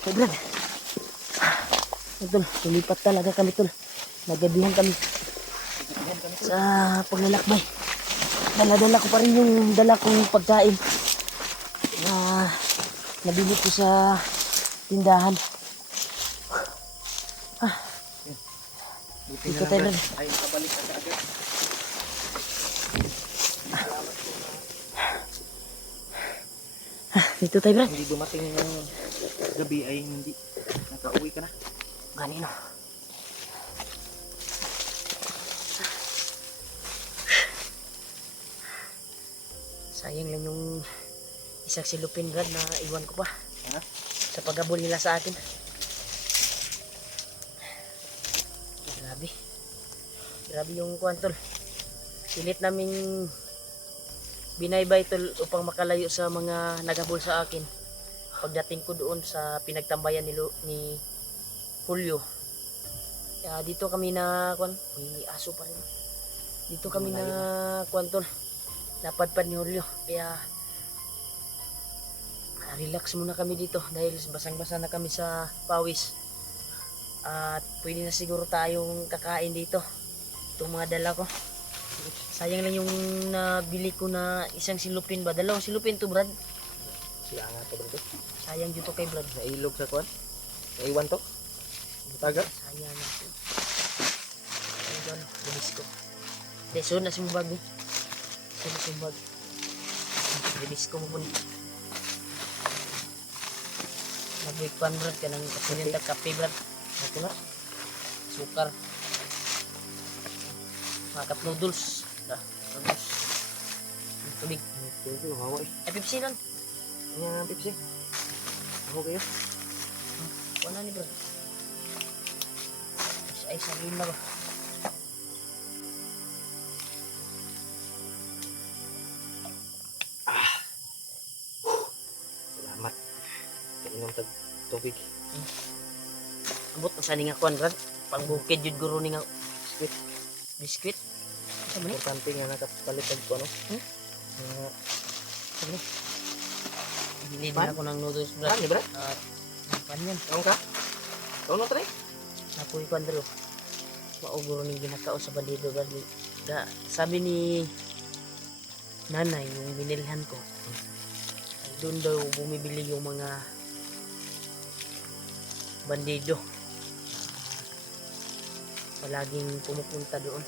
Hey Brad, tol, lumipat talaga kami tol. Nagabihan kami sa paglalakbay. Dala-dala ko pa rin yung dala kong pagkain na nabili ko sa tindahan. Dito tayo Brad. Ay, kabalik ka agad. Dito tayo Brad. Hindi dumating ng gabi ay hindi nakauwi ka na. Ganino. Sayang lang yung isang silupin Brad na iwan ko pa. Ha? Sa paghabol nila sa akin. Grabe. Grabe yung kuwan tol. Pilit namin binaybay tol upang makalayo sa mga naghabol sa akin. Pagdating ko doon sa pinagtambayan ni Julio. Kaya dito kami na kuwan, may aso pa rin. Dito kami na kuwan tol. Napadpad ni Julio. Kaya relax muna kami dito dahil basang-basa na kami sa pawis. At pwede na siguro tayong kakain dito. Itong mga dala ko. Sayang lang yung nabili ko na isang silupin ba? Dalawang silupin to Brad. Sila nga to bro. Sayang dito kay Brad. Nailog sa kuwan. Naiwan to. Tagal. Sayang natin. Ayun, bilis ko. Deso na sumbag eh. Deso na sumbag. Bilis ko mo po. Nag-weekpan Brad ka ng kapilinta kape Brad. Ito na. Sukar. Mga cup noodles. Noodles. Tubig. Ito, hawa eh. Ay, Pepsi nun. Ano yung Pepsi? Ako kayo? Wala ni Brad. Ay, sabihin na ba? Salamat. Kainom tag tubig. Abot ang saning akuan Brad. Pangbukid yun guro ni nga Sweet. biskwit. Ano ba ni? Importante nga nakapalit tag ko ano. Ano? Bili din ako ng noodles Brad. Ano bro? At pan yan. Kaon ka? Kaon mo try? Napuy ko andro. Mauguro ning ginakao sa bandido Brad. Sabi ni nanay yung binilhan ko. Ay doon daw bumibili yung mga bandido. Palaging pumupunta doon.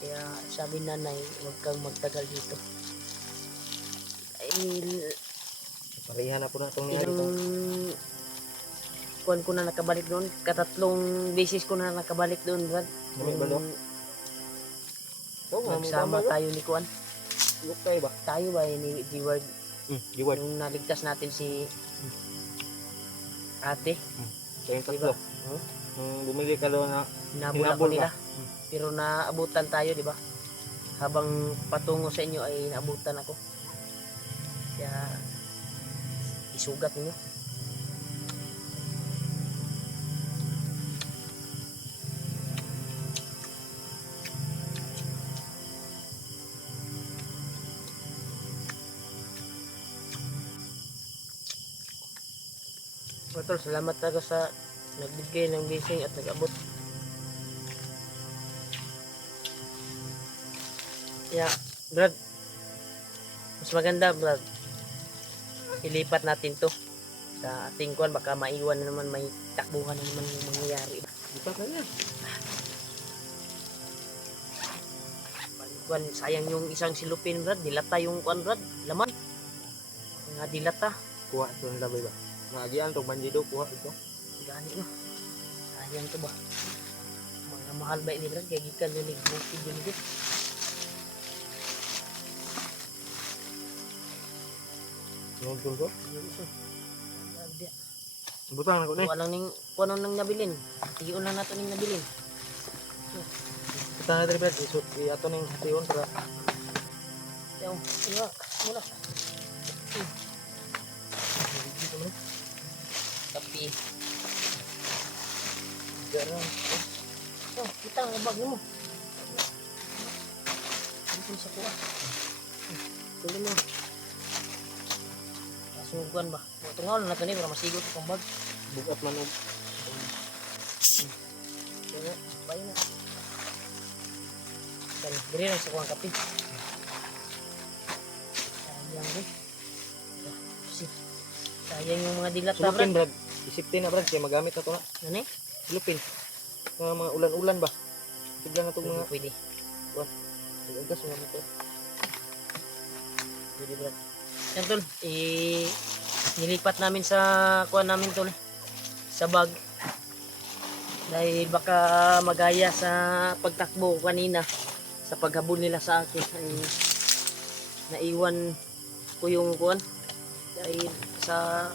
Kaya sabi nanay, huwag kang magtagal dito. Ay, Parihan na po na itong ilang kuwan ko na nakabalik doon. Katatlong beses ko na nakabalik doon, Brad. May balo? Oo, Nagsama tayo ni Kuan. Look tayo ba? Tayo ba ni G-Word? Giward. Nung naligtas natin si ate. Kayong Diba? tatlo. Bumili ka doon na Hinabol ako Hinabol nila. ka? Pero naabutan tayo, di ba? Habang patungo sa inyo ay naabutan ako. Kaya isugat niyo. Tol, salamat talaga sa nagbigay ng blessing at nag-abot. Yeah, Brad. Mas maganda, Brad. Ilipat natin to sa ating kuwan. Baka maiwan na naman, may takbuhan na naman yung mangyayari. Lipat na yan. Kuwan, sayang yung isang silupin, Brad. Dilata yung kuwan, Brad. Laman. Nga dilata. Kuha ito ng labay ba? Maagian itong bandido. Kuha ito. Gani no. Sayang to ba? Mga mahal ba ini, Brad? Kaya gikan yun, bukid yun dito. Nungkul ko. Grabe. Butang ako na eh. Walang ning kuno nang nabilin. Tiyon lang nato ning nabilin. Kita na dali pet. Iato ng hatiyon para Yaw, iya, mula. Tapi garam. Oh, kita ang bag mo. Dito sa kuha. Tuloy mo. sunugan ba. Tungaw na to ni para masigot ang bag. Bugat man og. Kaya bayo na. Dali, diri lang sa kuwang kape. Sayang rin. Kasi, sayang yung mga dilat na Sulupin brad. brad. Isipin na brad kay magamit na to na. Ano eh? Sulupin. Mga ulan-ulan ba? Tignan na itong Pwede, mga pwede. agas mga ito. Pwede brad. Yan tol, nilipat namin sa kuha namin tol. Sa bag. Dahil baka magaya sa pagtakbo ko kanina. Sa paghabol nila sa akin. Ay, naiwan ko yung kuhan. Dahil sa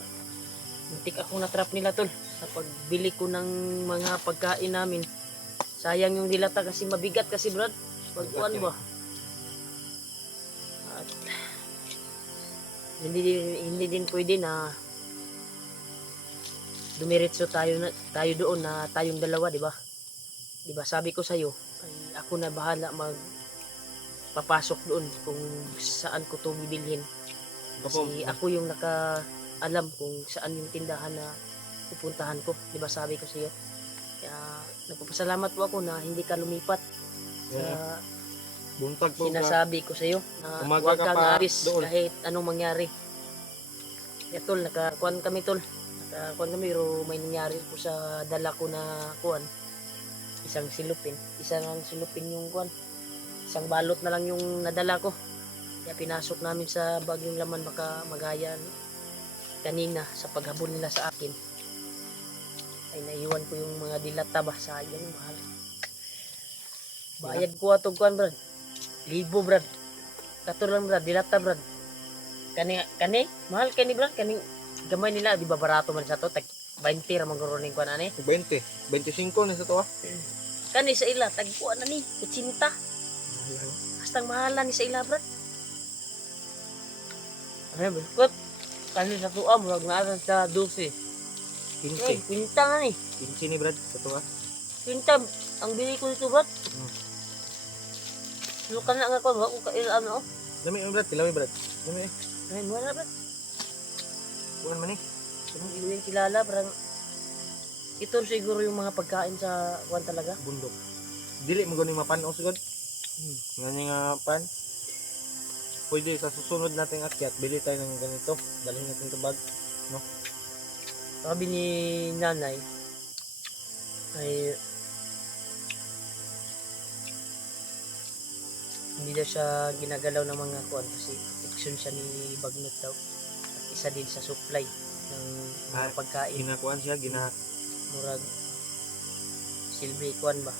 muntik akong natrap nila tol. Sa pagbili ko ng mga pagkain namin. Sayang yung dilata kasi mabigat kasi brad. Pagkuhan ba? At hindi din pwede na dumiretso tayo doon na tayong dalawa, di ba? Di ba sabi ko sa iyo, ay ako na bahala papasok doon kung saan ko 'to bibilhin. Kasi ako yung nakaalam kung saan yung tindahan na pupuntahan ko, di ba sabi ko sa iyo. Kaya nagpapasalamat po ako na hindi ka lumipat sa Buntag po ka. sinasabi ko sa iyo na Umaga huwag ka kang pa aalis doon. kahit anong mangyari. Kaya tol, nakakuan kami tol. Nakakuan kami pero may nangyari po sa dala ko na kuan. Isang silupin yung kuan. Isang balot na lang yung nadala ko. Kaya pinasok namin sa bag yung laman baka magaya no? Kanina sa paghabol nila sa akin. Ay naiwan ko yung mga dilata ba, sayang mahal. Bayad ko atong kuan brad. Libo brad. Kato lang brad, dilata brad. Kani mahal kani brad, kaning gamay nila di ba barato man sa to tag 20 ra man guro ning kuan ani. 20. 25 na sa to ah. Kani sa ila tag kuan ani, 80. Hastang mahala ni sa ila brad. Ano ba? Kot kani sa tuwa murag naa sa 12. 15. Kwinta nga ni. 15 ni brad sa to ah. Kwinta ang bili ko dito brad. Hmm. Lukan na nga ko, ko kailan oh. Lami brad, tilawi brad. Lami Ay, wala brad. kuan man ni. Hindi ko yung kilala, parang ito siguro yung mga pagkain sa kuwan talaga. Bundok. Dili mo gani mapanos gud. Ngani nga pan. Pwede sa susunod nating akyat, bili tayo ng ganito. Dalhin natin sa bag. Sabi ni nanay, ay hindi daw siya ginagalaw ng mga kuwan kasi protection siya ni Bagnot daw. At isa din sa supply ng mga pagkain. Ginakuan siya, Murag silbi kuwan ba?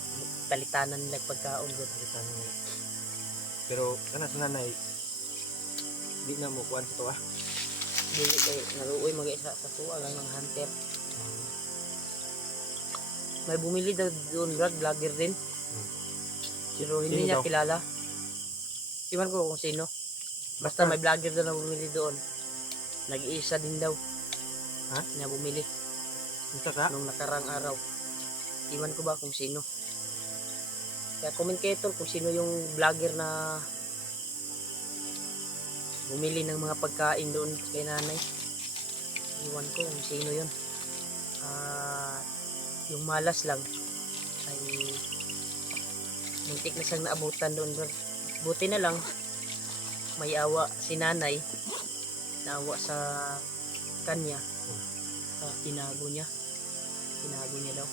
Talitanan nila pagkaon gud. ginapalitan nila. Pero kana sa nanay, di na mo kuan sa to ah. Dili kay naluoy mag-isa sa tuwa lang ng hunter. May bumili daw doon vlogger din. Pero hindi Sino niya daw? kilala. Iwan ko kung sino. Basta may vlogger daw na bumili doon. Nag-iisa din daw. Ha? Na bumili Unsa ka? nung nakarang araw. Iwan ko ba kung sino. Kaya comment kayo tol kung sino yung vlogger na bumili ng mga pagkain doon kay nanay. Iwan ko kung sino yun. Yung malas lang ay muntik na siyang naabutan doon. Buti na lang may awa si nanay, naawa sa kanya. Tinago niya daw.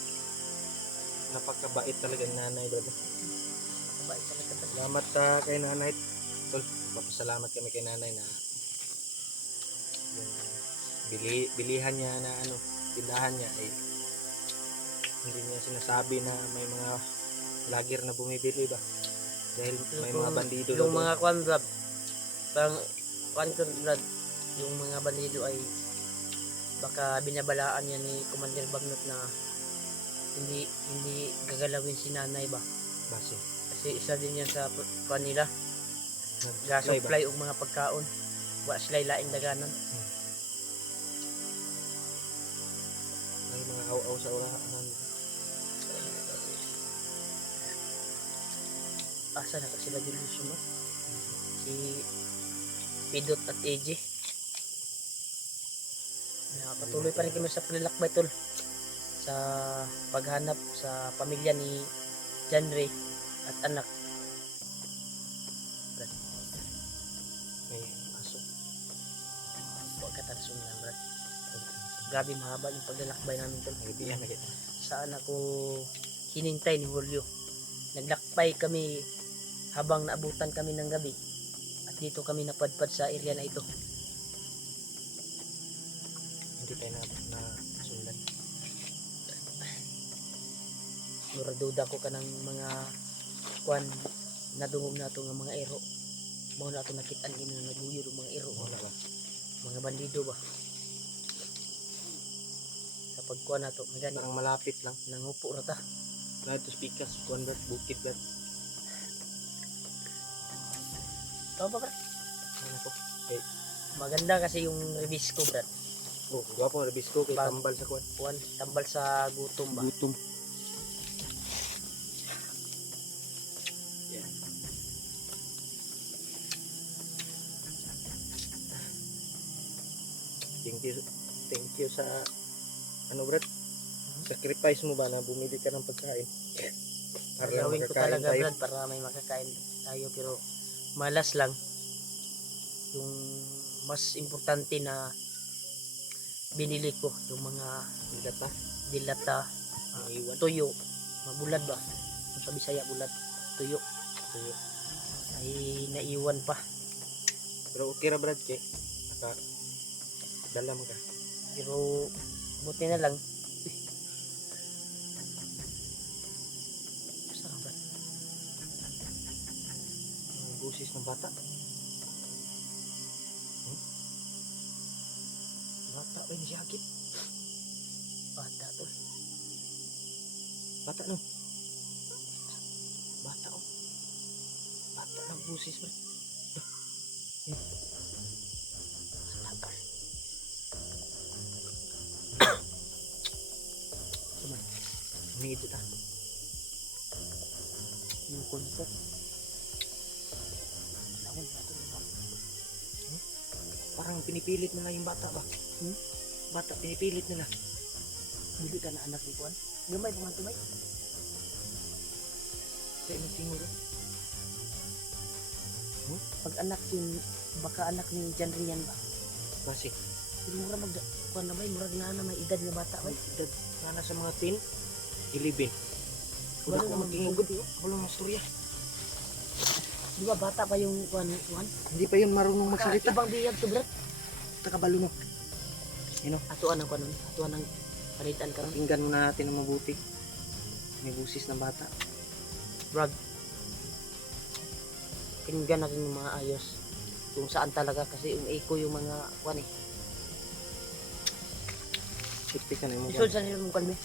Napakabait talaga ni nanay brad. Nakabait talaga. Salamat ka kay nanay. Tol, mapasalamat kami kay nanay na yung bilihan niya na tindahan niya ay hindi niya sinasabi na may mga vlogger na bumibili ba dahil may mga bandido daw Yung doon. mga kwan brad, parang kwan ko brad, yung mga bandido ay baka binabalaan niya ni Commander Bagnot na hindi gagalawin si nanay ba. Base Kasi isa din yan sa kwan nila. Supply ba? Supply og mga pagkaon. Wa sila laing daganan. May mga aw-aw sa orahan. Asa na ka sila din sumat? Si Pidot at AJ. Patuloy pa rin kami sa paglalakbay tol. Sa paghanap sa pamilya ni John Ray at anak. May aso. Huwag katansun lang brad. Grabe mahaba yung paglalakbay namin tol. Nagibiyan na kita. Saan ako hinintay ni Julio. Naglakbay kami habang naabutan kami ng gabi. At dito kami napadpad sa area na ito. Hindi tayo na sundan. Muraduda ko ka ng mga kwan nadungog na ito ng mga ero. Mga na ito nakitaan ino na naguyod ng mga ero. Wala lang. Mga bandido ba? Sa pagkuhan na ito, magani, Parang malapit lang. nangupo rata. Na ito speakers, convert, bukid ba? Tama ba brad? Ano ko? Maganda kasi yung release ko brad. Oh, gwapo ang rabis ko kay Bag- tambal sa kwan. Kwan, tambal sa gutom ba? Gutom. Yeah. Thank you sa ano brad? Sacrifice mo ba na bumili ka ng pagkain? Para lang Gawin ko makakain talaga tayo. brad para may makakain tayo pero malas lang yung mas importante na binili ko yung mga Data, dilata, iwan. tuyo, mabulad ba? Sa Bisaya bulad, tuyo Tuyo. ay naiwan pa Pero okay ra brad kay naka dalam ka. pero buti na lang saan brad? Ang busis ng bata. Bata ba yung sakit? Bata to. Bata no? Bata oh. Bata ng busis bro. Bata pa. Cuman, Umiidot ah. yung konser. Lawan na ito naman. Parang pinipilit nila yung bata ba? Bata pinipilit nila. Bili ka na anak ni Juan. Gamay pa man tumay. Kaya nagtinguro. Pag anak yun, baka anak ni John Rian ba? Kasi Pero mura mag kuan na bay, murag na may edad nga bata bay. edad na nasa mga 10, 11. Wala Wala ko namang magtingugod. Wala ng storya. Di ba bata pa yung kuan Juan? Hindi pa yun marunong magsalita. Ibang biyag to brad. Takabalo mo. Atuan ang kuan nun. Atuan ang palitan karon. Pakinggan muna natin ng mabuti. May busis ng bata. Brad. Tingnan natin yung mga ayos. Kung saan talaga kasi echo yung mga kuan eh. Sikti ka na yung Isod mukha. sa nila mong kuan be.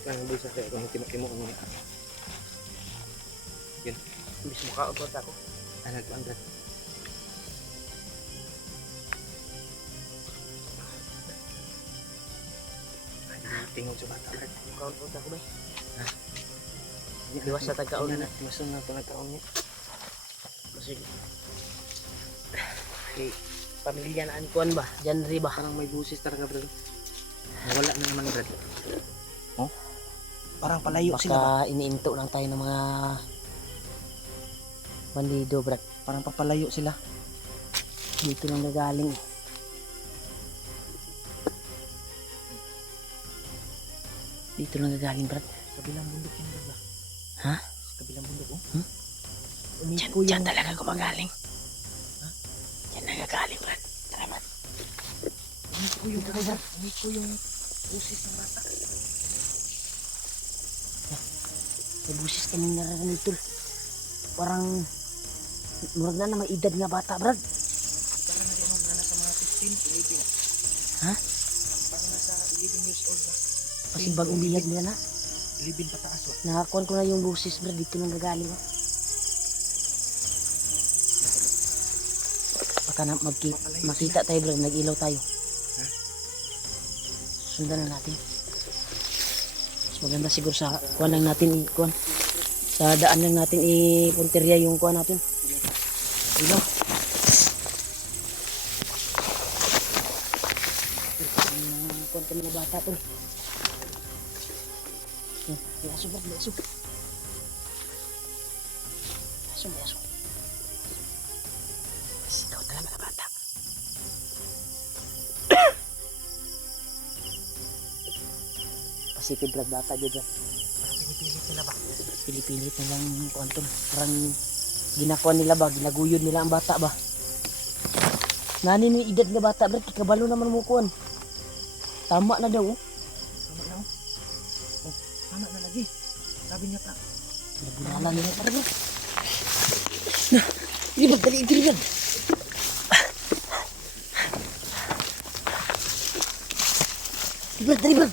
Kaya hindi sa kaya kung timo mo niya. Bis mukha ko ako. Anak ko ang tingog sa bata. Brad. Mukha ko ako bay. Yan, Iwas sa tagkaon yan na. Iwas na ito nagkaon niya. Kasi okay. Pamilya na ang kuan ba? John Ray ba? Parang may busis talaga bro. Nawala na naman brad. Oh? Parang palayo sila ba? Baka iniinto lang tayo ng mga bandido brad. Parang papalayo sila. Dito lang nagaling. Dito lang nagaling brad. Kabilang bundok yan brad ba? Ha? Kabilang bundok oh. Umiko yan talaga gumagaling. Ha? Yan nagagaling brad. Salamat. Umiko yung busis ng bata. May busis kaming nararamit tol. Parang murag na may edad nga bata brad. Parang nasa mga 15, 11. Ha? Parang nasa 11 years old ba? Kasi bagong biyag nila na. 11 pataas ba? Nakakuan ko na yung busis brad. Dito lang nagagaling. Baka na makita tayo brad. Nag-ilaw tayo. Ha? Sundan na natin. Mas maganda siguro sa kuan lang natin kuan. Sa daan lang natin punteriya yung kuan natin. Ilaw. ka mga bata tol. May aso ba? May aso. May aso. Sigaw tayo mga bata. Pasipid rag bata dyan. Parang pinipilit nila ba? Pinipilit nilang kuwanton. Parang ginakuha nila ba? Ginaguyod nila ang bata ba? Nani ni edad nga bata bro, kikabalo naman mo kuan. Tama na daw. Tama na. Oh, tama na lagi. Sabi niya pa. Nagulala nila para bro. Na, ilibag dali, ilibag. Ilibag, ilibag.